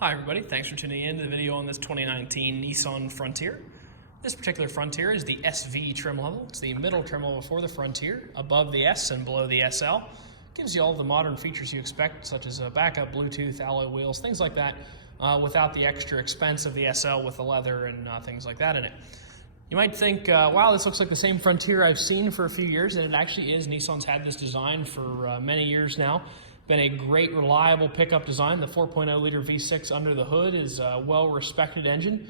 Hi everybody, thanks for tuning in to the video on this 2019 Nissan Frontier. This particular Frontier is the SV trim level. It's the middle trim level for the Frontier, above the S and below the SL. Gives you all the modern features you expect, such as a backup Bluetooth, alloy wheels, things like that, without the extra expense of the SL with the leather and things like that in it. You might think, wow, this looks like the same Frontier I've seen for a few years, and it actually is. Nissan's had this design for many years now. Been a great, reliable pickup design. The 4.0 liter V6 under the hood is a well-respected engine.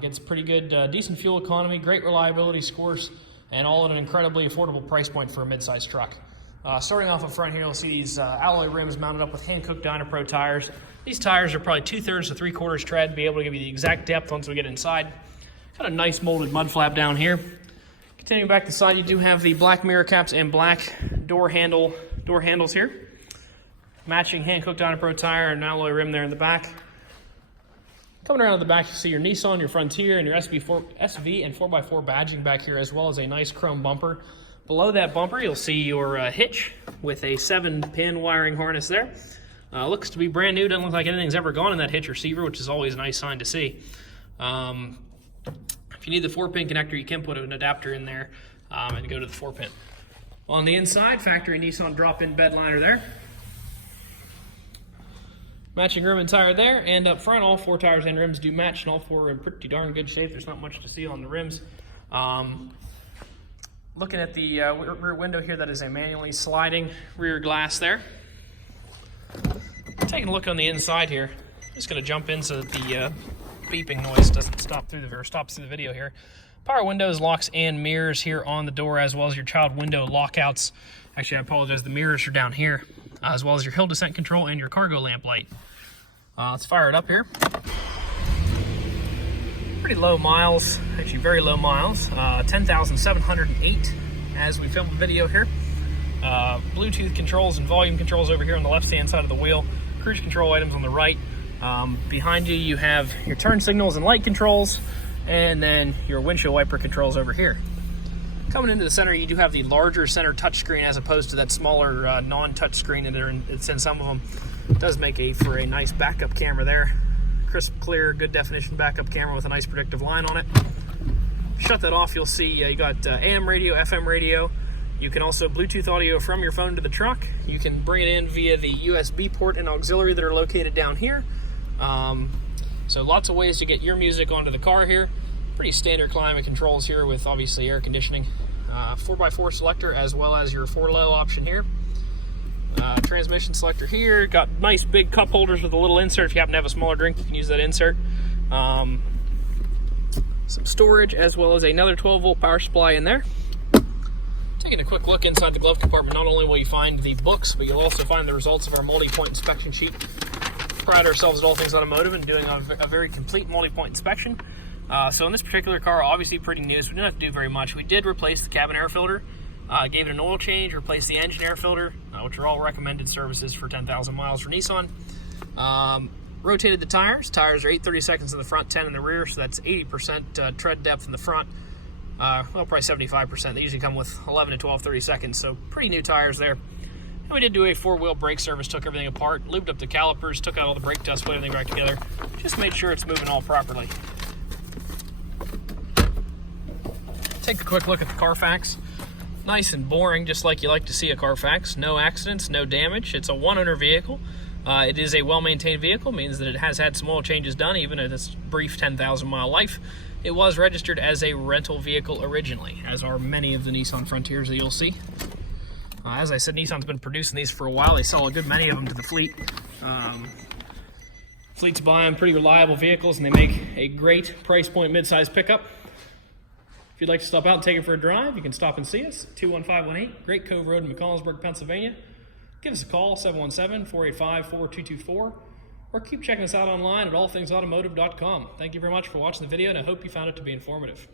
Gets pretty good, decent fuel economy, great reliability scores, and all at an incredibly affordable price point for a mid-size truck. Starting off up front here, you'll see these alloy rims mounted up with hand-cooked Dynapro tires. These tires are probably 2/3 to 3/4 tread, be able to give you the exact depth once we get inside. Got a nice molded mud flap down here. Continuing back to the side, you do have the black mirror caps and black door handles here. Matching hand-cooked Dynapro tire and alloy rim there in the back. Coming around to the back, you see your Nissan, your Frontier, and your SV and 4x4 badging back here, as well as a nice chrome bumper. Below that bumper, you'll see your hitch with a 7-pin wiring harness there. Looks to be brand new. Doesn't look like anything's ever gone in that hitch receiver, which is always a nice sign to see. If you need the 4-pin connector, you can put an adapter in there and go to the 4-pin. On the inside, factory Nissan drop-in bed liner there. Matching rim and tire there, and up front, all 4 tires and rims do match, and all 4 are in pretty darn good shape. There's not much to see on the rims. Looking at the rear window here, that is a manually sliding rear glass there. Taking a look on the inside here, just going to jump in so that the beeping noise doesn't stops through the video here. Power windows, locks, and mirrors here on the door, as well as your child window lockouts. Actually, I apologize, the mirrors are down here, as well as your hill descent control and your cargo lamp light. Let's fire it up here. Pretty low miles, actually very low miles, 10,708 as we film the video here. Bluetooth controls and volume controls over here on the left-hand side of the wheel. Cruise control items on the right. Behind you, you have your turn signals and light controls, and then your windshield wiper controls over here. Coming into the center, you do have the larger center touchscreen as opposed to that smaller non-touch screen that's in some of them. It does make for a nice backup camera there. Crisp, clear, good definition backup camera with a nice predictive line on it. Shut that off, you'll see you got AM radio, FM radio. You can also Bluetooth audio from your phone to the truck. You can bring it in via the USB port and auxiliary that are located down here. So lots of ways to get your music onto the car here. Pretty standard climate controls here with obviously air conditioning. 4x4 selector as well as your 4-low option here. Transmission selector here. Got nice big cup holders with a little insert. If you happen to have a smaller drink, you can use that insert. Some storage as well as another 12-volt power supply in there. Taking a quick look inside the glove compartment, not only will you find the books, but you'll also find the results of our multi-point inspection sheet. Pride ourselves at all Things Automotive and doing a very complete multi-point inspection. So in this particular car, obviously pretty new, so we didn't have to do very much. We did replace the cabin air filter, gave it an oil change, replaced the engine air filter, which are all recommended services for 10,000 miles for Nissan. Rotated the tires. Tires are 8/32 in the front, 10 in the rear, so that's 80% tread depth in the front. Well, probably 75%. They usually come with 11 to 12/32, so pretty new tires there. And we did do a 4-wheel brake service, took everything apart, lubed up the calipers, took out all the brake dust, put everything back together, just made sure it's moving all properly. Take a quick look at the Carfax. Nice and boring, just like you like to see a Carfax. No accidents, no damage. It's a one-owner vehicle. It is a well-maintained vehicle, means that it has had some oil changes done, even in its brief 10,000-mile life. It was registered as a rental vehicle originally, as are many of the Nissan Frontiers that you'll see. As I said, Nissan's been producing these for a while. They sell a good many of them to the fleet. Fleets buy them, pretty reliable vehicles, and they make a great price point mid-size pickup. If you'd like to stop out and take it for a drive, you can stop and see us, 21518 Great Cove Road in McConnellsburg, Pennsylvania. Give us a call, 717-485-4224, or keep checking us out online at allthingsautomotive.com. Thank you very much for watching the video, and I hope you found it to be informative.